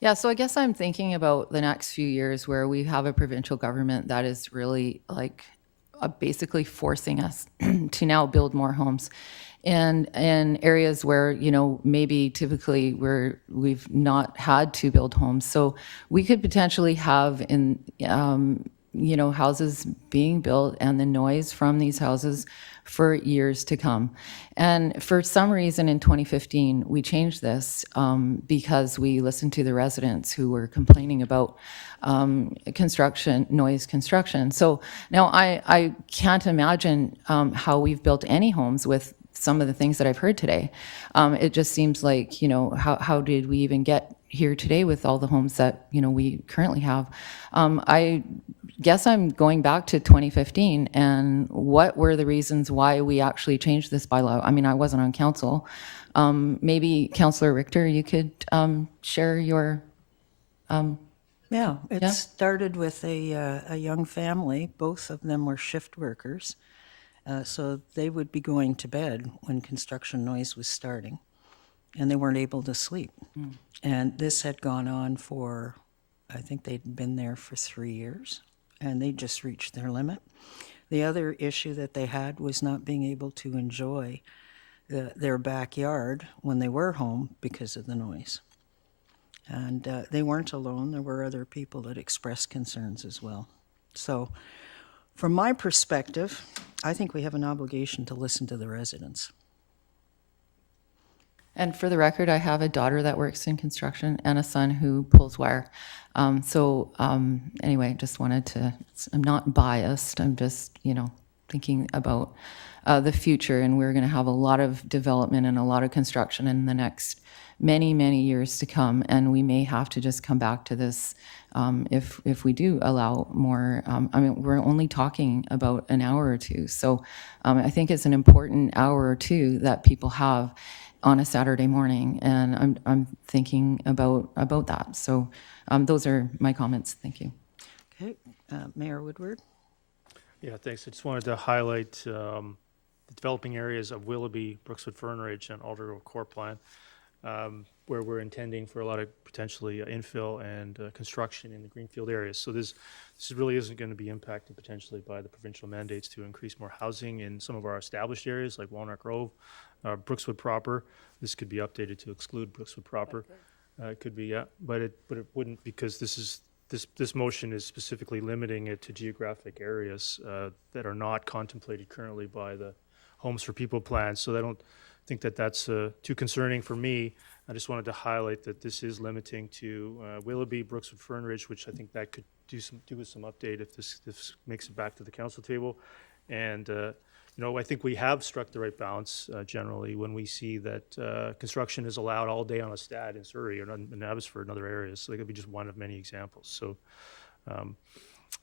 Yeah, so I guess I'm thinking about the next few years where we have a provincial government that is really basically forcing us to now build more homes. And in areas where, maybe typically we've not had to build homes. So we could potentially have houses being built and the noise from these houses for years to come. And for some reason in 2015, we changed this because we listened to the residents who were complaining about noise construction. So now I can't imagine how we've built any homes with some of the things that I've heard today. It just seems like, how did we even get here today with all the homes that, we currently have? I guess I'm going back to 2015 and what were the reasons why we actually changed this bylaw? I mean, I wasn't on council. Maybe Councillor Richter, you could share your... Yeah, it started with a young family. Both of them were shift workers. So they would be going to bed when construction noise was starting, and they weren't able to sleep. And this had gone on for, I think they'd been there for 3 years, and they just reached their limit. The other issue that they had was not being able to enjoy their backyard when they were home because of the noise. And they weren't alone. There were other people that expressed concerns as well. So from my perspective, I think we have an obligation to listen to the residents. And for the record, I have a daughter that works in construction and a son who pulls wire. Anyway, just wanted to, I'm not biased. I'm just, thinking about the future, and we're going to have a lot of development and a lot of construction in the next many, many years to come. And we may have to just come back to this if we do allow more. We're only talking about an hour or two. So I think it's an important hour or two that people have on a Saturday morning, and I'm thinking about that. So those are my comments. Thank you. Okay, Mayor Woodward. Yeah, thanks. I just wanted to highlight the developing areas of Willoughby, Brookswood Fernridge, and Aldergrove Core Plan, where we're intending for a lot of potentially infill and construction in the greenfield areas. So this really isn't going to be impacted potentially by the provincial mandates to increase more housing in some of our established areas like Walnut Grove, Brookswood proper. This could be updated to exclude Brookswood proper. It could be, yeah, but it wouldn't, because this motion is specifically limiting it to geographic areas that are not contemplated currently by the Homes for People plan. So I don't think that that's too concerning for me. I just wanted to highlight that this is limiting to Willoughby, Brookswood Fernridge, which I think that could do with some update if this makes it back to the council table. And I think we have struck the right balance generally when we see that construction is allowed all day on a stat in Surrey or in Abbotsford and other areas. So that could be just one of many examples. So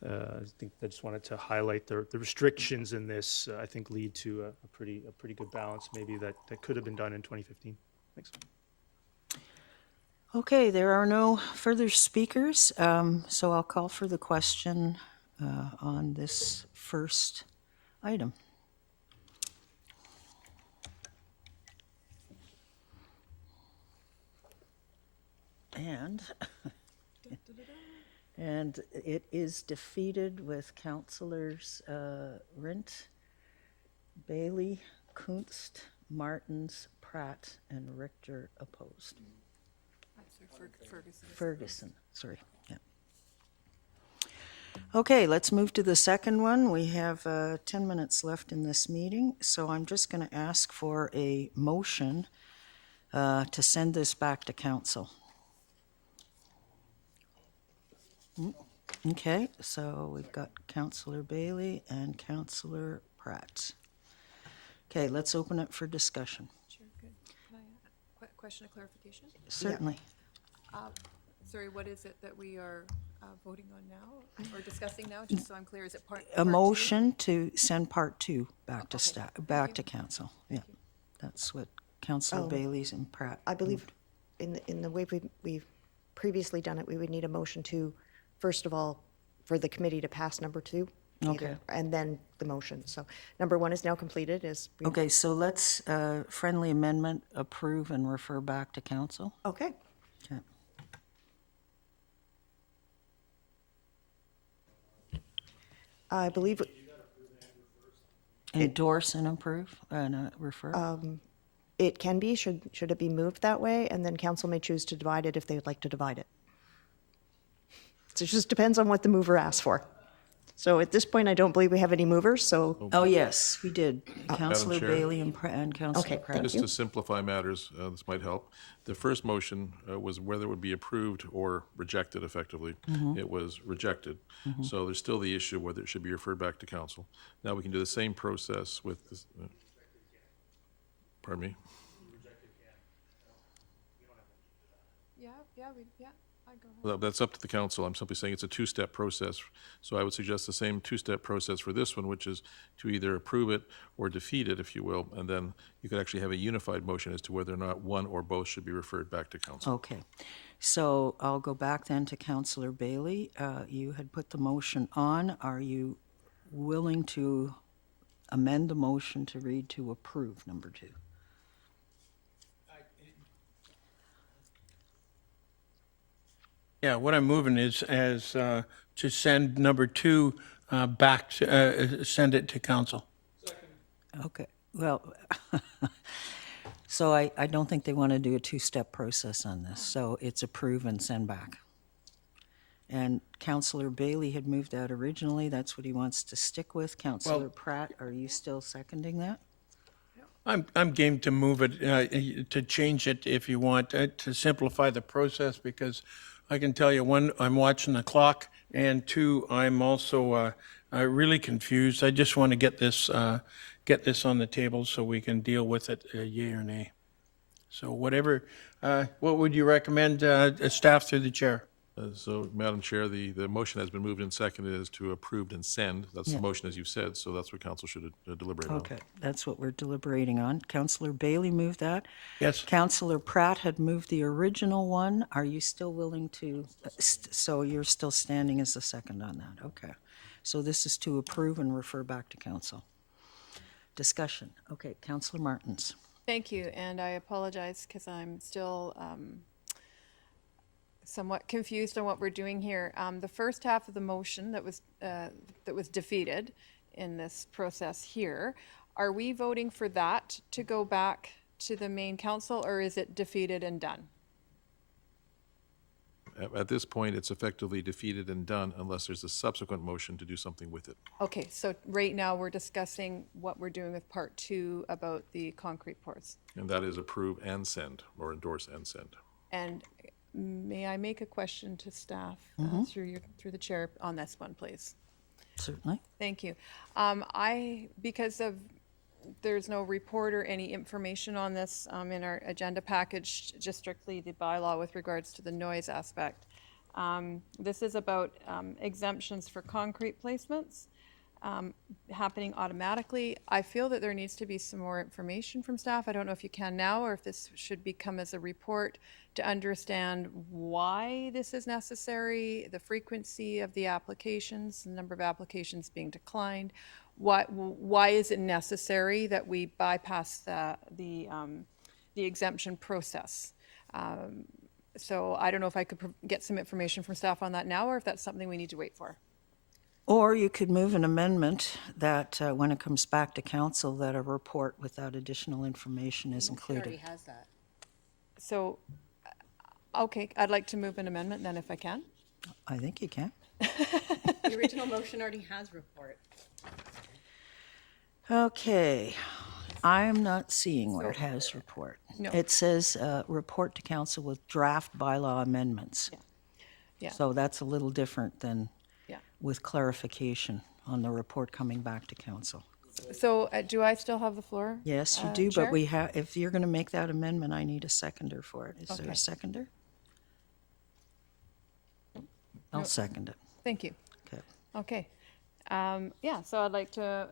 I think I just wanted to highlight the restrictions in this. I think lead to a pretty good balance. Maybe that could have been done in 2015. Thanks. Okay, there are no further speakers, so I'll call for the question on this first item. And it is defeated with Councillors Rint, Bailey, Kunst, Martins, Pratt, and Richter opposed. Ferguson, sorry, yeah. Okay, let's move to the second one. We have 10 minutes left in this meeting, so I'm just going to ask for a motion to send this back to council. Okay, so we've got Councillor Bailey and Councillor Pratt. Okay, let's open it for discussion. Sure, good. Can I, question of clarification? Certainly. Sorry, what is it that we are voting on now, or discussing now, just so I'm clear, is it part? A part two? motion to send part 2 back to Okay. back to council. Yeah, that's what Councillor Bailey's and Pratt. I believe in the way we've previously done it, we would need a motion to, first of all, for the committee to pass number 2. Okay. And then the motion. So number 1 is now completed. Okay, so let's friendly amendment approve and refer back to council. Okay. Okay. I believe Endorse and approve and refer. it can be, should it be moved that way, and then council may choose to divide it if they would like to divide it. So it just depends on what the mover asks for. So at this point, I don't believe we have any movers, so, Oh, yes, we did. Councillor Chair. Bailey and Councillor Okay, Pratt. Just to simplify matters, this might help. The first motion was whether it would be approved or rejected effectively. It was rejected. So there's still the issue whether it should be referred back to council. Now we can do the same process with this. Pardon me? Yeah, I go ahead. Well, that's up to the council. I'm simply saying it's a two-step process. So I would suggest the same two-step process for this one, which is to either approve it or defeat it, if you will, and then you could actually have a unified motion as to whether or not one or both should be referred back to council. Okay, so I'll go back then to Councillor Bailey. You had put the motion on. Are you willing to amend the motion to read to approve number 2? Yeah, what I'm moving is as to send number 2 back, send it to council. Okay, well, so I don't think they want to do a 2-step process on this, so it's approve and send back. And Councillor Bailey had moved that originally, that's what he wants to stick with. Councillor Pratt, are you still seconding that? I'm game to move it, to change it if you want, to simplify the process, because I can tell you, 1, I'm watching the clock, and 2, I'm also really confused. I just want to get this on the table so we can deal with it, yea or nay. So whatever, what would you recommend, staff through the chair? So, Madam Chair, the motion has been moved and seconded as to approved and send. That's the motion as you said, so that's what council should deliberate on. Okay, that's what we're deliberating on. Councillor Bailey moved that. Yes. Councillor Pratt had moved the original one. Are you still willing to, so you're still standing as the second on that? Okay. So this is to approve and refer back to council. Discussion. Okay, Councillor Martins. Thank you, and I apologize because I'm still somewhat confused on what we're doing here. The first half of the motion that was defeated in this process here, are we voting for that to go back to the main council, or is it defeated and done? At this point, it's effectively defeated and done unless there's a subsequent motion to do something with it. Okay, so right now we're discussing what we're doing with part 2 about the concrete pours. And that is approve and send, or endorse and send. And may I make a question to staff through the chair on this one, please? Certainly. Thank you. Because there's no report or any information on this in our agenda package, just strictly the bylaw with regards to the noise aspect. This is about exemptions for concrete placements happening automatically. I feel that there needs to be some more information from staff. I don't know if you can now, or if this should become as a report to understand why this is necessary, the frequency of the applications, the number of applications being declined. Why is it necessary that we bypass the exemption process? So I don't know if I could get some information from staff on that now, or if that's something we need to wait for. Or you could move an amendment that when it comes back to council, that a report without additional information is included. has that. So, okay, I'd like to move an amendment then if I can. I think you can. The original motion already has report. Okay, I'm not seeing where it has report. No. It says report to council with draft bylaw amendments. Yeah. So that's a little different than Yeah. with clarification on the report coming back to council. So do I still have the floor? Yes, you do, Chair? but we have, if you're going to make that amendment, I need a seconder for it. Is there Okay. a seconder? I'll second it. Thank you. Okay. Okay. Yeah, so I'd like to,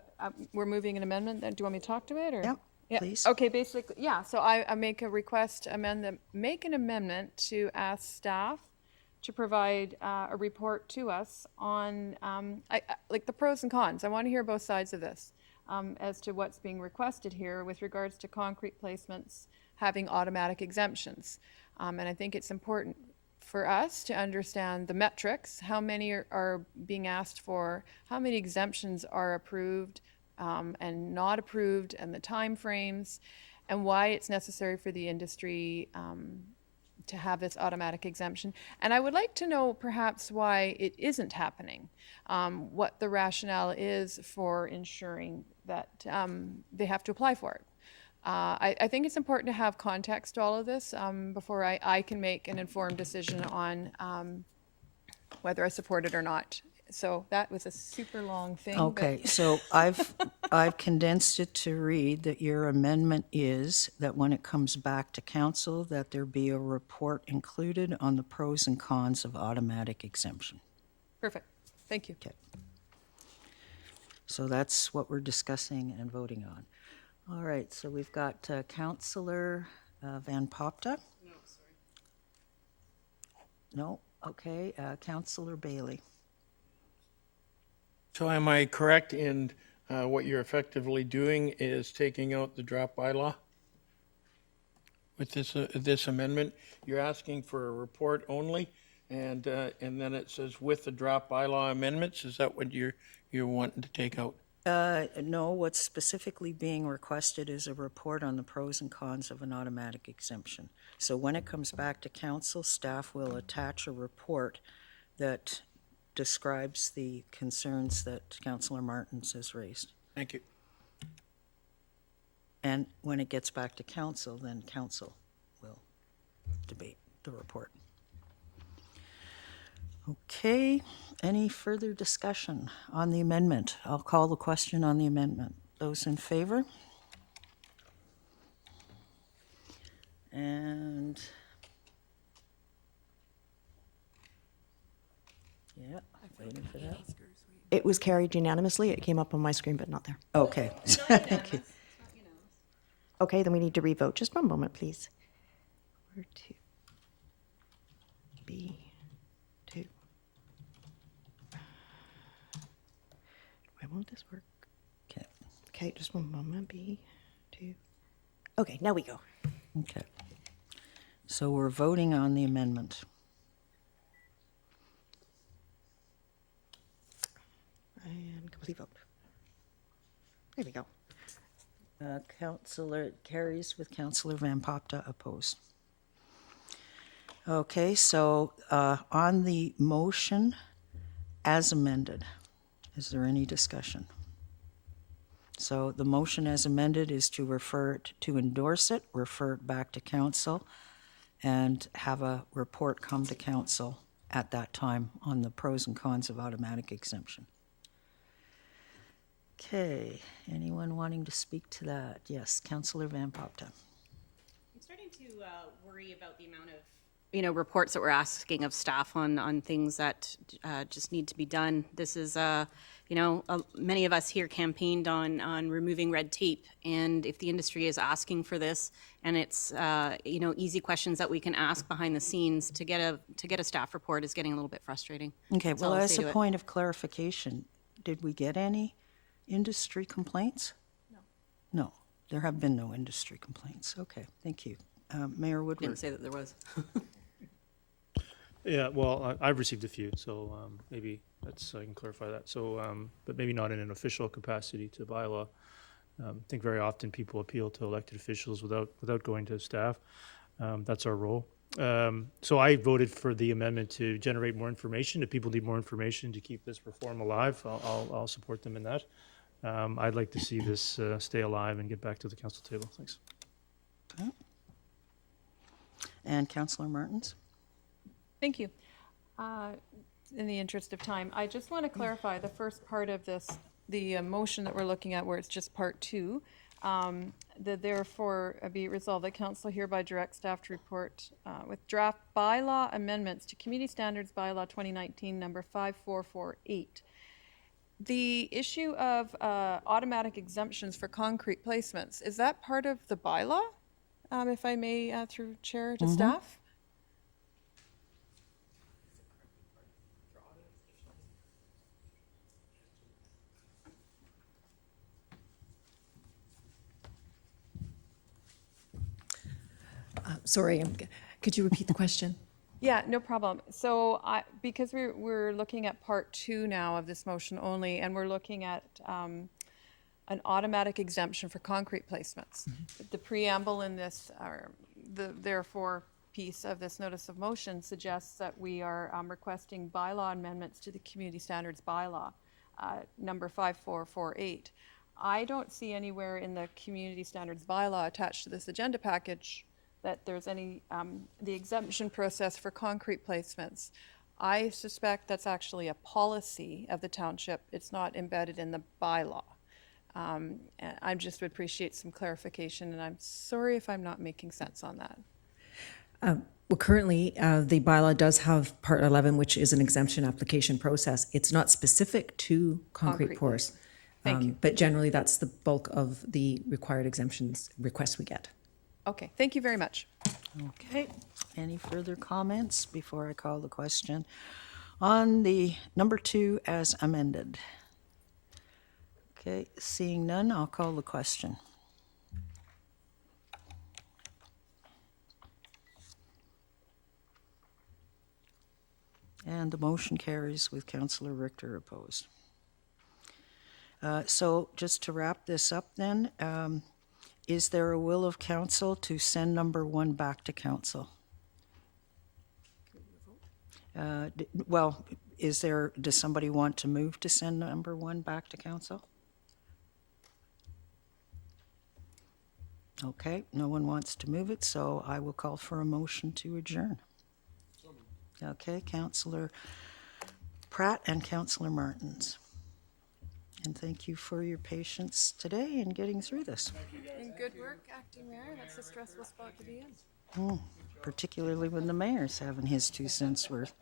we're moving an amendment. Do you want me to talk to it or? Yep, Yeah, please. okay, basically, yeah, so I make a request, make an amendment to ask staff to provide a report to us on, like the pros and cons. I want to hear both sides of this as to what's being requested here with regards to concrete placements having automatic exemptions. And I think it's important for us to understand the metrics, how many are being asked for, how many exemptions are approved and not approved, and the timeframes, and why it's necessary for the industry to have this automatic exemption. And I would like to know perhaps why it isn't happening, what the rationale is for ensuring that they have to apply for it. I think it's important to have context to all of this before I can make an informed decision on whether I support it or not. So that was a super long thing. but- Okay, so I've condensed it to read that your amendment is that when it comes back to council, that there be a report included on the pros and cons of automatic exemption. Perfect. Thank you. Okay. So that's what we're discussing and voting on. All right, so we've got Councillor Van Popta. No, sorry. No, okay, Councillor Bailey. So am I correct in what you're effectively doing is taking out the draft bylaw? With this amendment, you're asking for a report only, and then it says with the draft bylaw amendments, is that what you're wanting to take out? No, what's specifically being requested is a report on the pros and cons of an automatic exemption. So when it comes back to council, staff will attach a report that describes the concerns that Councillor Martins has raised. Thank you. And when it gets back to council, then council will debate the report. Okay, any further discussion on the amendment? I'll call the question on the amendment. Those in favor? And yeah, waiting for that. It was carried unanimously. It came up on my screen, but not there. Okay, thank you. Okay, then we need to revote. Just one moment, please. Where to? B2. Why won't this work? Okay, Okay, just one moment. B2. Okay, now we go. okay. So we're voting on the amendment. And complete vote. There we go. Councillor carries with Councillor Van Popta opposed. Okay, so on the motion as amended, is there any discussion? So the motion as amended is to refer it, to endorse it, refer it back to council, and have a report come to council at that time on the pros and cons of automatic exemption. Okay, anyone wanting to speak to that? Yes, Councillor Van Popta. I'm starting to worry about the amount of, reports that we're asking of staff on things that just need to be done. This is, many of us here campaigned on removing red tape, and if the industry is asking for this, and it's, easy questions that we can ask behind the scenes to get a staff report is getting a little bit frustrating. Okay, That's well, all I'll as say a to it. point of clarification, did we get any industry complaints? No, there have been no industry complaints. Okay, thank you. Mayor Woodward. Didn't say that there was. Yeah, well, I've received a few, so maybe I can clarify that. So, but maybe not in an official capacity to bylaw. I think very often people appeal to elected officials without going to staff. That's our role. So I voted for the amendment to generate more information. If people need more information to keep this reform alive, I'll support them in that. I'd like to see this stay alive and get back to the council table. Thanks. Okay. And Councillor Martins? Thank you. In the interest of time, I just want to clarify the first part of this, the motion that we're looking at where it's just part 2. That therefore be it resolved that council hereby direct staff to report with draft bylaw amendments to Community Standards Bylaw 2019 number 5448. The issue of automatic exemptions for concrete placements, is that part of the bylaw? If I may, through chair to staff? Sorry, could you repeat the question? Yeah, no problem. So because we're looking at part 2 now of this motion only, and we're looking at an automatic exemption for concrete placements. The preamble in this, or the therefore piece of this notice of motion suggests that we are requesting bylaw amendments to the Community Standards Bylaw, number 5448. I don't see anywhere in the Community Standards Bylaw attached to this agenda package that there's any, the exemption process for concrete placements. I suspect that's actually a policy of the township. It's not embedded in the bylaw. And I just would appreciate some clarification, and I'm sorry if I'm not making sense on that. Well, currently, the bylaw does have Part 11, which is an exemption application process. It's not specific to concrete pours. Thank you. But generally, that's the bulk of the required exemptions requests we get. Okay, thank you very much. Okay. Any further comments before I call the question? On the number 2 as amended. Okay, seeing none, I'll call the question. And the motion carries with Councillor Richter opposed. So just to wrap this up then, is there a will of council to send number 1 back to council? Well, does somebody want to move to send number 1 back to council? Okay, no one wants to move it, so I will call for a motion to adjourn. Okay, Councillor Pratt and Councillor Martins. And thank you for your patience today in getting through this. And good work, Acting Mayor. That's a stressful spot to be in. Particularly when the mayor's having his 2 cents worth.